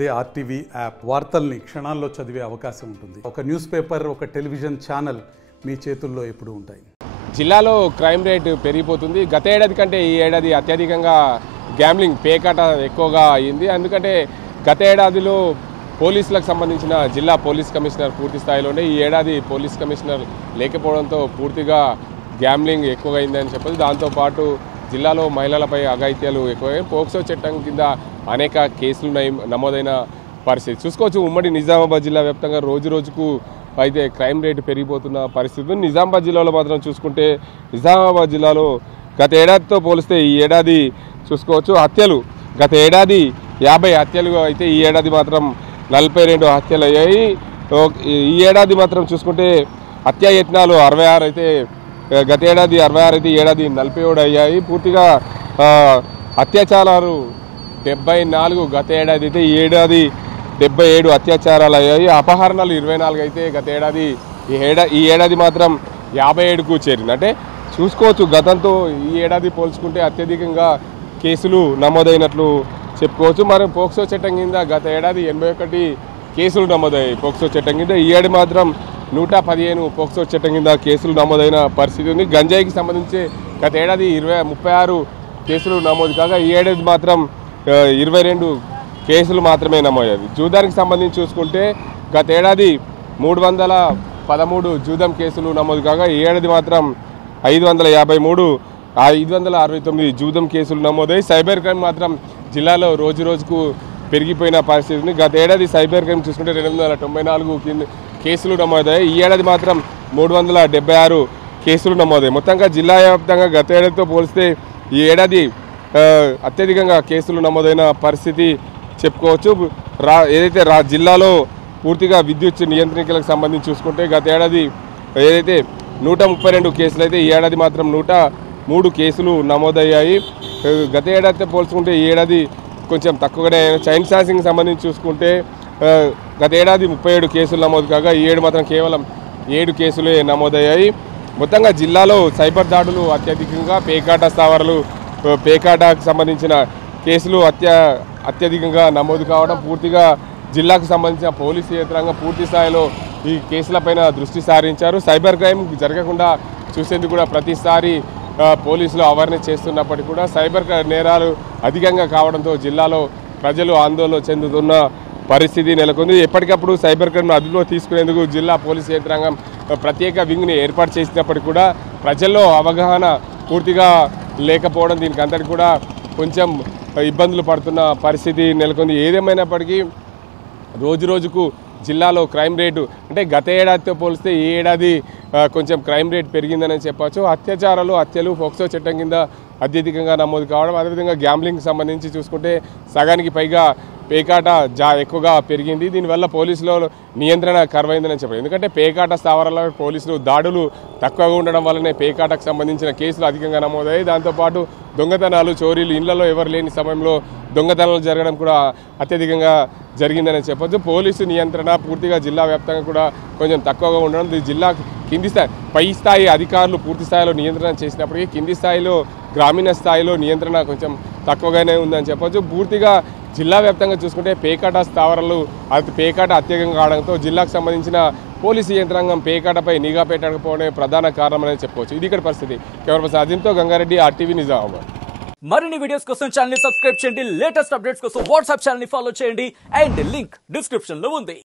అదే RTV app వార్తల్ని క్షణాల్లో చదివే అవకాశం ఉంటుంది. ఒక న్యూస్ పేపర్, ఒక టెలివిజన్ ఛానల్ మీ చేతుల్లో ఎప్పుడూ ఉంటాయి. జిల్లాలో క్రైమ్ రేట్ పెరిగిపోతుంది. గత ఏడాది కంటే ఈ ఏడాది అత్యధికంగా గ్యాంబ్లింగ్ పేకాట ఎక్కువగా అయింది. ఎందుకంటే గత ఏడాదిలో పోలీసులకు సంబంధించిన జిల్లా పోలీస్ కమిషనర్ పూర్తి స్థాయిలోనే, ఈ ఏడాది పోలీస్ కమిషనర్ లేకపోవడంతో పూర్తిగా గ్యాంబ్లింగ్ ఎక్కువగా అయిందని చెప్పదు. దాంతోపాటు జిల్లాలో మహిళలపై అఘాయిత్యాలు ఎక్కువగా, పోక్సో చట్టం కింద అనేక కేసులు నమోదైన పరిస్థితి చూసుకోవచ్చు. ఉమ్మడి నిజామాబాద్ జిల్లా వ్యాప్తంగా రోజు రోజుకు అయితే క్రైమ్ రేటు పెరిగిపోతున్న పరిస్థితి. నిజామాబాద్ జిల్లాలో మాత్రం చూసుకుంటే, నిజామాబాద్ జిల్లాలో గత ఏడాదితో పోలిస్తే ఈ ఏడాది చూసుకోవచ్చు హత్యలు గత ఏడాది 50 హత్యలు అయితే ఈ ఏడాది మాత్రం 42 హత్యలు అయ్యాయి. ఈ ఏడాది మాత్రం చూసుకుంటే హత్యాయత్నాలు 66 అయితే గత ఏడాది 66 అయితే ఈ ఏడాది 47 అయ్యాయి. పూర్తిగా అత్యాచారాలు 74 గత ఏడాది అయితే ఈ ఏడాది 77 అత్యాచారాలు అయ్యాయి. అపహరణలు 24 అయితే గత ఏడాది ఈ ఏడాది మాత్రం 57కు చేరింది. అంటే చూసుకోవచ్చు గతంతో ఈ ఏడాది పోల్చుకుంటే అత్యధికంగా కేసులు నమోదైనట్లు చెప్పుకోవచ్చు. మరి పోక్సో చట్టం కింద గత ఏడాది 81 కేసులు నమోదయ్యాయి పోక్సో చట్టం కింద. ఈ ఏడాది మాత్రం 115 పోక్సో చట్టం కింద కేసులు నమోదైన పరిస్థితి ఉంది. గంజాయికి సంబంధించి గత ఏడాది 36 కేసులు నమోదు కాగా ఈ ఏడాది మాత్రం 22 కేసులు మాత్రమే నమోదయ్యాయి. జూదానికి సంబంధించి చూసుకుంటే గత ఏడాది 313 జూదం కేసులు నమోదు కాగా ఈ ఏడాది మాత్రం 569 జూదం కేసులు నమోదయ్యాయి. సైబర్ క్రైమ్ మాత్రం జిల్లాలో రోజు రోజుకు పెరిగిపోయిన పరిస్థితి ఉంది. గత ఏడాది సైబర్ క్రైమ్ చూసుకుంటే 294 కేసులు నమోదయ్యాయి. ఈ ఏడాది మాత్రం 376 కేసులు నమోదయ్యాయి. మొత్తంగా జిల్లా వ్యాప్తంగా గత ఏడాదితో పోలిస్తే ఈ ఏడాది అత్యధికంగా కేసులు నమోదైన పరిస్థితి చెప్పుకోవచ్చు. ఏదైతే జిల్లాలో పూర్తిగా విద్యుత్ నియంత్రికలకు సంబంధించి చూసుకుంటే గత ఏడాది ఏదైతే 132 కేసులు అయితే ఈ ఏడాది మాత్రం 103 కేసులు నమోదయ్యాయి. గత ఏడాదితో పోల్చుకుంటే ఈ ఏడాది కొంచెం తక్కువగానే. చైన్ స్నాచింగ్కి సంబంధించి చూసుకుంటే గత ఏడాది 37 కేసులు నమోదు కాగా ఈ ఏడు మాత్రం కేవలం 7 కేసులే నమోదయ్యాయి. మొత్తంగా జిల్లాలో సైబర్ దాడులు అత్యధికంగా, పేకాట స్థావరాలు, పేకాటకు సంబంధించిన కేసులు అత్యధికంగా నమోదు కావడం, పూర్తిగా జిల్లాకు సంబంధించిన పోలీసు యంత్రాంగం పూర్తి స్థాయిలో ఈ కేసులపైన దృష్టి సారించారు. సైబర్ క్రైమ్ జరగకుండా చూసేందుకు కూడా ప్రతిసారి పోలీసులు అవేర్నెస్ చేస్తున్నప్పటికీ కూడా సైబర్ నేరాలు అధికంగా కావడంతో జిల్లాలో ప్రజలు ఆందోళన చెందుతున్న పరిస్థితి నెలకొంది. ఎప్పటికప్పుడు సైబర్ క్రైమ్ అదుపులో తీసుకునేందుకు జిల్లా పోలీసు యంత్రాంగం ప్రత్యేక వింగ్ని ఏర్పాటు చేసినప్పటికీ కూడా ప్రజల్లో అవగాహన పూర్తిగా లేకపోవడం, దీనికి అంతటి కూడా కొంచెం ఇబ్బందులు పడుతున్న పరిస్థితి నెలకొంది. ఏదేమైనప్పటికీ రోజు రోజుకు జిల్లాలో క్రైమ్ రేటు అంటే గత ఏడాదితో పోలిస్తే ఈ ఏడాది కొంచెం క్రైమ్ రేట్ పెరిగిందని చెప్పవచ్చు. అత్యాచారాలు, హత్యలు పోక్సో చట్టం కింద అత్యధికంగా నమోదు కావడం, అదేవిధంగా గ్యాంబ్లింగ్కి సంబంధించి చూసుకుంటే సగానికి పైగా పేకాట ఎక్కువగా పెరిగింది. దీనివల్ల పోలీసుల నియంత్రణ కరువైందని చెప్పారు. ఎందుకంటే పేకాట స్థావరాల పోలీసులు దాడులు తక్కువగా ఉండడం వల్లనే పేకాటకు సంబంధించిన కేసులు అధికంగా నమోదయ్యాయి. దాంతోపాటు దొంగతనాలు, చోరీలు, ఇళ్లలో ఎవరు లేని సమయంలో దొంగతనాలు జరగడం కూడా అత్యధికంగా జరిగిందని చెప్పొచ్చు. పోలీసు నియంత్రణ పూర్తిగా జిల్లా వ్యాప్తంగా కూడా కొంచెం తక్కువగా ఉండడం, జిల్లా కింది స్థాయి పై స్థాయి అధికారులు పూర్తి స్థాయిలో నియంత్రణ చేసినప్పటికీ కింది స్థాయిలో గ్రామీణ స్థాయిలో నియంత్రణ కొంచెం తక్కువగానే ఉందని చెప్పొచ్చు. పూర్తిగా జిల్లా వ్యాప్తంగా చూసుకుంటే పేకాట స్థావరాలు పేకాట అత్యధికంగా కావడంతో జిల్లాకు సంబంధించిన పోలీసు యంత్రాంగం పేకాటపై నిఘా పెట్టకపోవడమే ప్రధాన కారణమని చెప్పుకోవచ్చు. ఇది ఇక్కడ పరిస్థితి. కెమెరా పర్సన్ అజింతో గంగారెడ్డి, ఆర్టీవీ నిజామాబాద్. మరిన్ని వీడియోస్ కోసం ఛానల్ ని సబ్స్క్రైబ్ చేయండి. లేటెస్ట్ అప్డేట్స్ కోసం వాట్సాప్ ఛానల్ ని ఫాలో చేయండి. అండ్ లింక్ డిస్క్రిప్షన్ లో ఉంది.